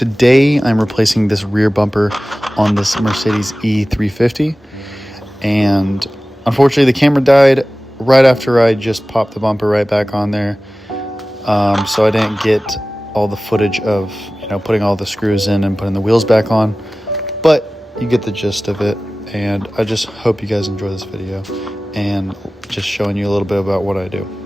today I'm replacing this rear bumper on this Mercedes E350, and unfortunately the camera died right after I just popped the bumper right back on there, so I didn't get all the footage of putting all the screws in and putting the wheels back on, but you get the gist of it. And I just hope you guys enjoy this video and just showing you a little bit about what I do.